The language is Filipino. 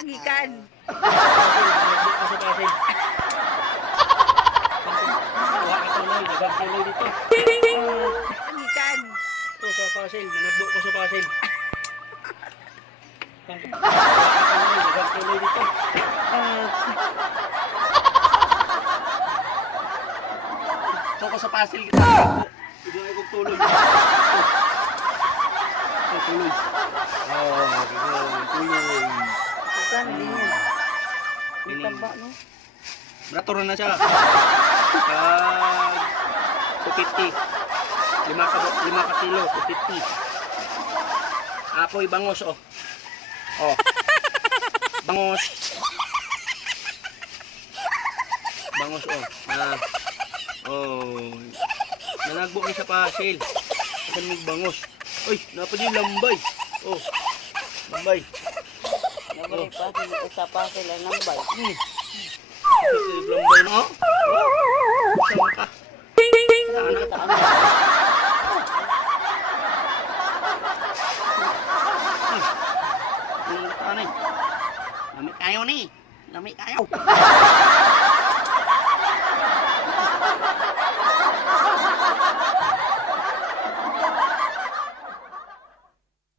Angikan. Sa pasil. Kuha ka tuloy, nagag tuloy dito. Angikan. Ito sa pasil, nanagbo ko sa pasil. Kuha ka tuloy, nagag tuloy dito. Ito ko sa pasil kita. Ito ay kong tuloy. Ito tuloy. Tuloy. Saan din yan? Piling. Taba, no? Natural na siya. 250. 5 ka kilo, 250. Apoy bangos, oh. Oh. Bangos. Bangos, oh. Oh. Nanagbo ni sa pasil. Asan mo bangos? Uy, napad yung lambay. Oh. Lambay. Nabalik pa, isa pa sila ng bike. Lambay na, oh. Sama ka. Lamig kayo ni. Lamig kayo.